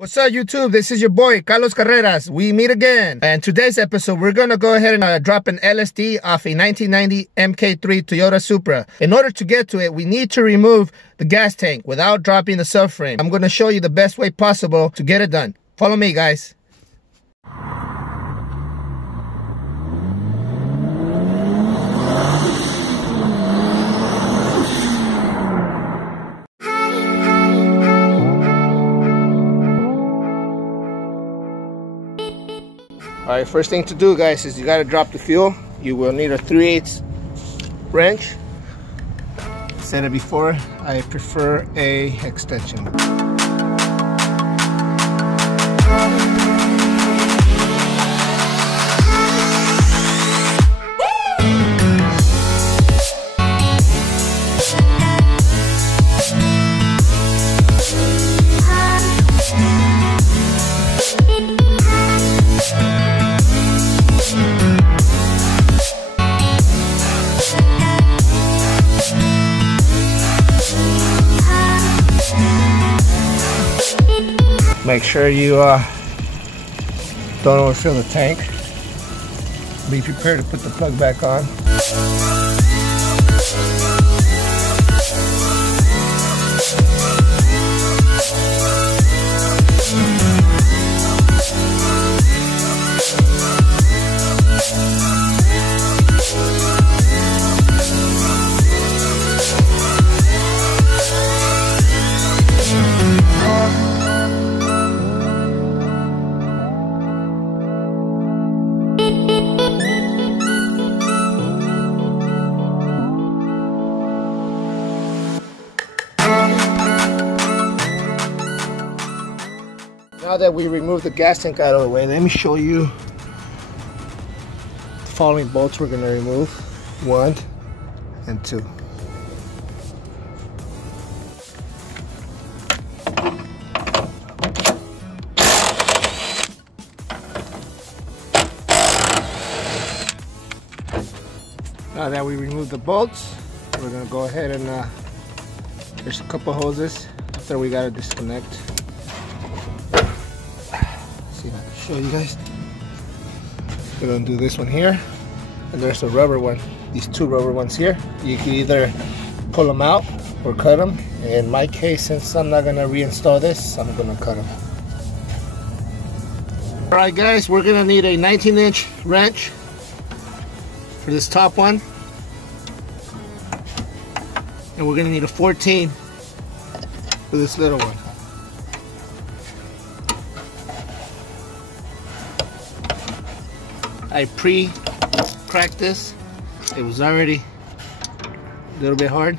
What's up, YouTube? This is your boy, Carlos Carreras. We meet again. And today's episode, we're going to go ahead and drop an LSD off a 1990 MKIII Toyota Supra. In order to get to it, we need to remove the gas tank without dropping the subframe. I'm going to show you the best way possible to get it done. Follow me, guys. Alright, first thing to do, guys, is you gotta drop the fuel. You will need a 3/8 wrench. Said it before, I prefer a extension. Make sure you don't overfill the tank. Be prepared to put the plug back on. Now that we removed the gas tank out of the way, let me show you the following bolts we're going to remove. 1 and 2. Now that we removed the bolts, we're going to go ahead and there's a couple hoses after we got to disconnect. See if I can show you guys. We're gonna do this one here, and there's a rubber one. These two rubber ones here. You can either pull them out or cut them. In my case, since I'm not gonna reinstall this, I'm gonna cut them. All right, guys, we're gonna need a 19-inch wrench for this top one, and we're gonna need a 14 for this little one. I pre-cracked this. It was already a little bit hard.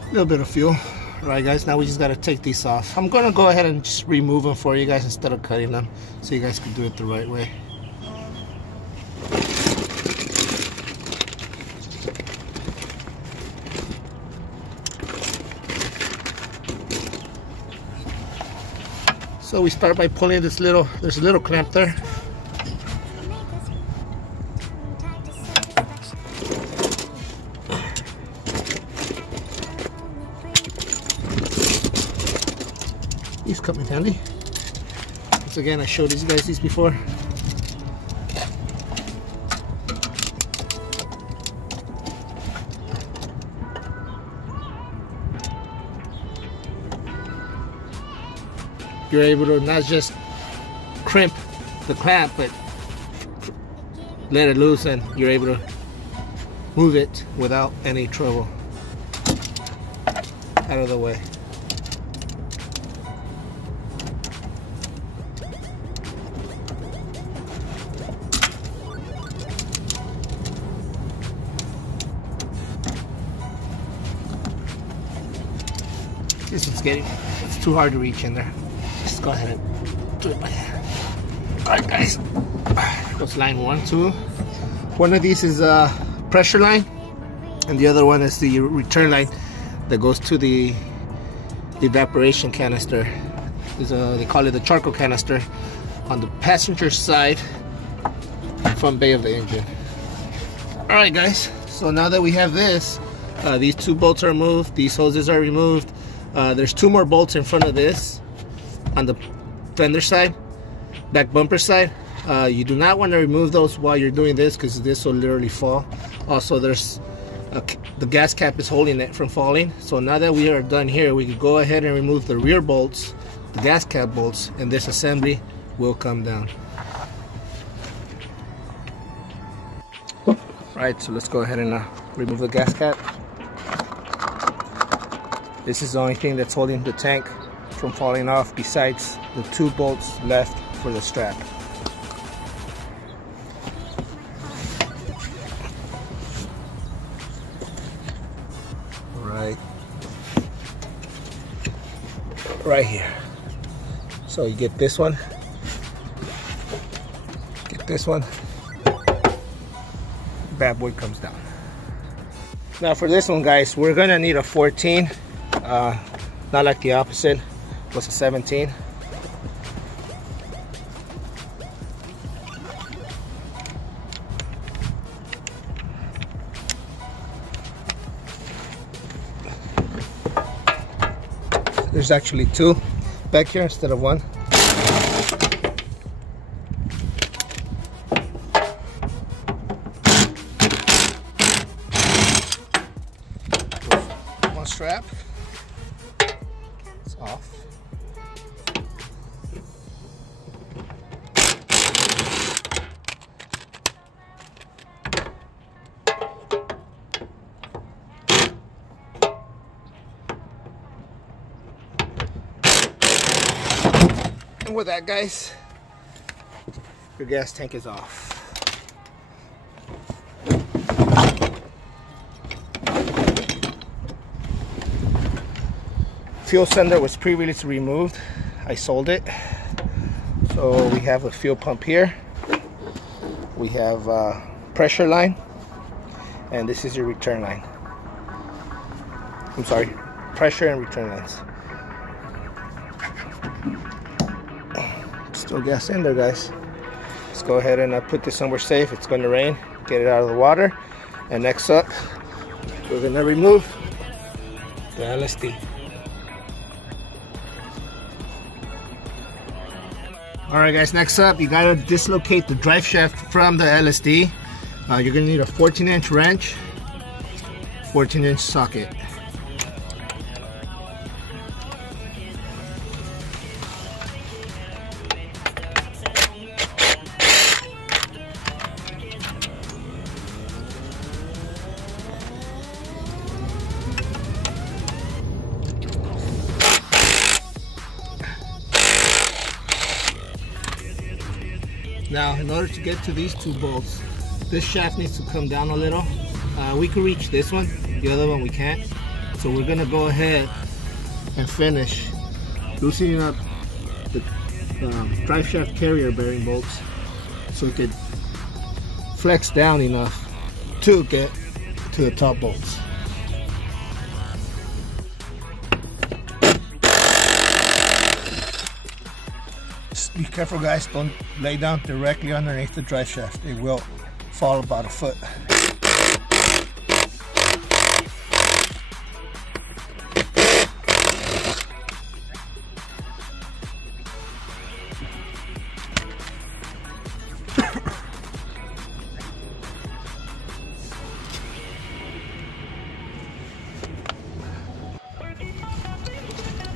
A little bit of fuel. Alright, guys, now we just gotta take these off. I'm gonna go ahead and just remove them for you guys instead of cutting them, so you guys can do it the right way. So we start by pulling this little, there's a little clamp there. These come in handy. Once again, I showed you guys these before. You're able to not just crimp the clamp, but let it loose, and you're able to move it without any trouble. Out of the way. This one's it's too hard to reach in there. Just go ahead and do it by hand. Alright, guys. Goes line 1, 2. One of these is a pressure line, and the other one is the return line that goes to the evaporation canister. they call it the charcoal canister on the passenger side front bay of the engine. Alright guys, so now that we have this, these two bolts are removed, these hoses are removed. There's two more bolts in front of this on the fender side, back bumper side. You do not want to remove those while you're doing this because this will literally fall. Also, there's the gas cap is holding it from falling. So now that we are done here, we can go ahead and remove the rear bolts, the gas cap bolts, and this assembly will come down. Right, so let's go ahead and remove the gas cap. This is the only thing that's holding the tank from falling off besides the two bolts left for the strap. Right here. So you get this one, bad boy comes down. Now for this one guys, we're gonna need a 14, not like the opposite was a 17. There's actually two back here instead of one. One strap. It's off. And with that guys, your gas tank is off. Fuel sender was previously removed. I sold it. So we have a fuel pump here. We have a pressure line. And this is your return line. I'm sorry, pressure and return lines. Still gas in there guys. Let's go ahead and put this somewhere safe. It's going to rain. Get it out of the water. And next up, we're going to remove the LSD. Alright guys, next up you gotta dislocate the drive shaft from the LSD. You're gonna need a 14-inch wrench, 14-inch socket. Now, in order to get to these two bolts, this shaft needs to come down a little. We can reach this one, the other one we can't. So we're gonna go ahead and finish loosening up the drive shaft carrier bearing bolts so it could flex down enough to get to the top bolts. Be careful guys, don't lay down directly underneath the drive shaft. It will fall about a foot.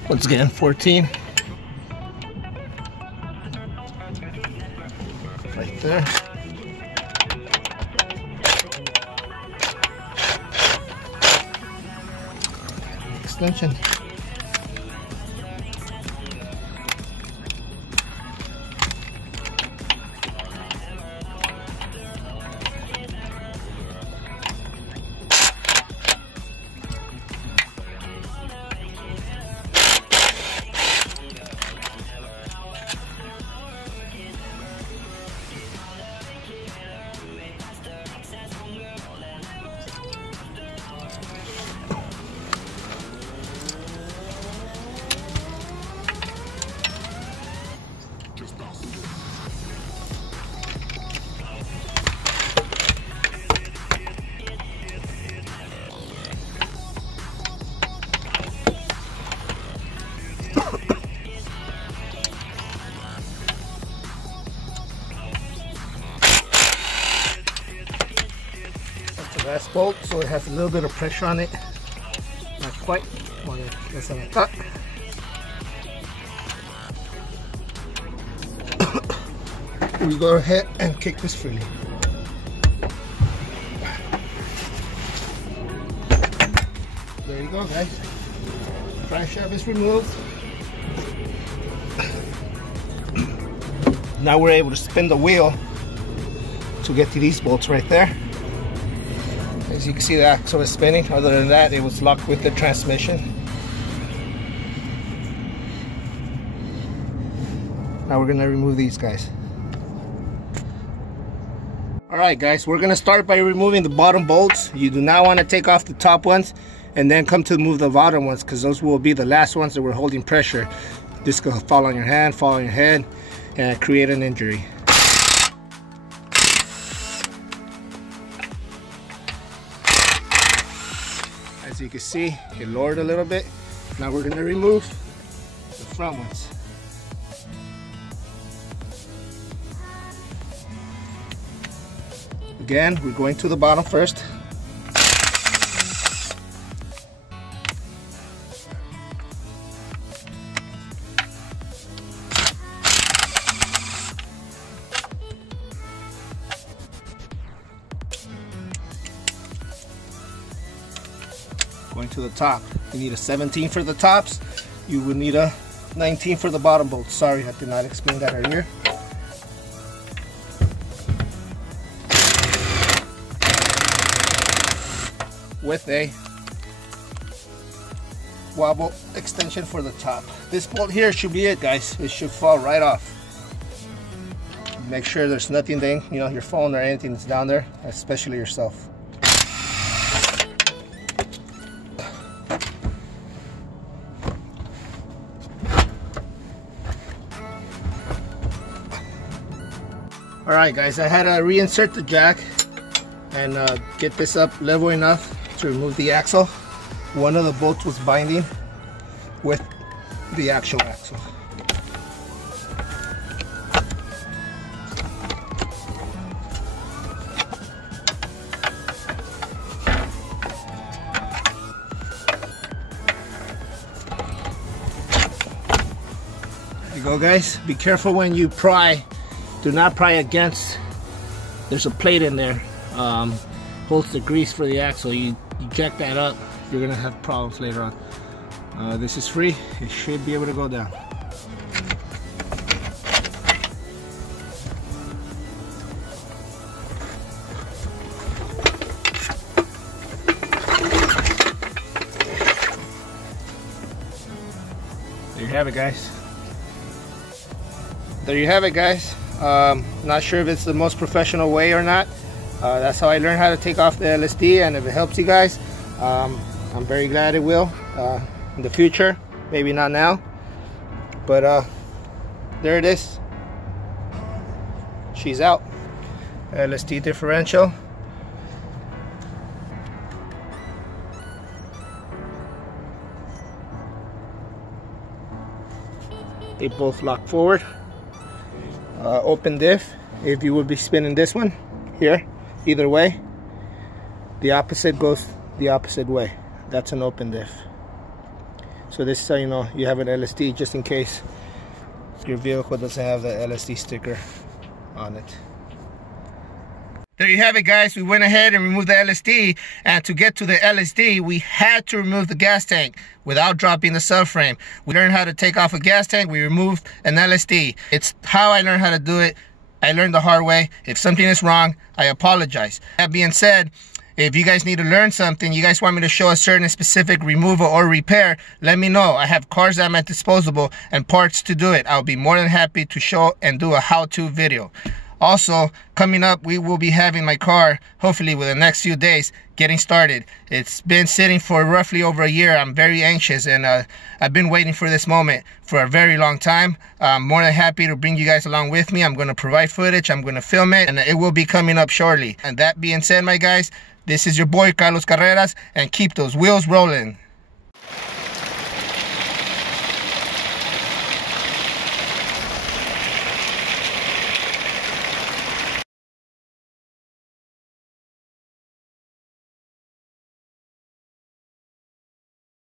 Once again, 14. Right there. Extension. last bolt, so it has a little bit of pressure on it. Not quite. Well, that's what I thought. We go ahead and kick this freely. There you go, guys. Driveshaft is removed. Now we're able to spin the wheel to get to these bolts right there. As you can see, the axle is spinning. Other than that, it was locked with the transmission. Now we're gonna remove these guys. Alright guys, we're gonna start by removing the bottom bolts. You do not want to take off the top ones and then come to move the bottom ones, because those will be the last ones that we're holding pressure. This could fall on your hand, fall on your head, and create an injury. As you can see, it lowered a little bit. Now we're gonna remove the front ones. Again, we're going to the bottom first. Going to the top. You need a 17 for the tops. You would need a 19 for the bottom bolts. Sorry, I did not explain that earlier. With a wobble extension for the top. This bolt here should be it, guys. It should fall right off. Make sure there's nothing, you know, your phone or anything that's down there, especially yourself. Alright guys, I had to reinsert the jack and get this up level enough to remove the axle. One of the bolts was binding with the actual axle. There you go, guys. Be careful when you pry. Do not pry against. There's a plate in there. Holds the grease for the axle. You jack that up, you're gonna have problems later on. This is free. It should be able to go down. There you have it, guys. There you have it, guys. Not sure if it's the most professional way or not. That's how I learned how to take off the LSD, and if it helps you guys, I'm very glad it will in the future. Maybe not now, but there it is. She's out. LSD differential. They both lock forward. Open diff. If you would be spinning this one here, either way, the opposite goes the opposite way. That's an open diff. So this is how you know you have an LSD, just in case your vehicle doesn't have the LSD sticker on it. There you have it, guys. We went ahead and removed the LSD, and to get to the LSD, we had to remove the gas tank without dropping the subframe. We learned how to take off a gas tank. We removed an LSD. It's how I learned how to do it. I learned the hard way. If something is wrong, I apologize. That being said, if you guys need to learn something, you guys want me to show a certain specific removal or repair, let me know. I have cars at my disposal and parts to do it. I'll be more than happy to show and do a how-to video. Also, coming up, we will be having my car, hopefully within the next few days, getting started. It's been sitting for roughly over a year. I'm very anxious, and I've been waiting for this moment for a very long time. I'm more than happy to bring you guys along with me. I'm going to provide footage. I'm going to film it, and it will be coming up shortly. And that being said, my guys, this is your boy, Carlos Carreras, and keep those wheels rolling.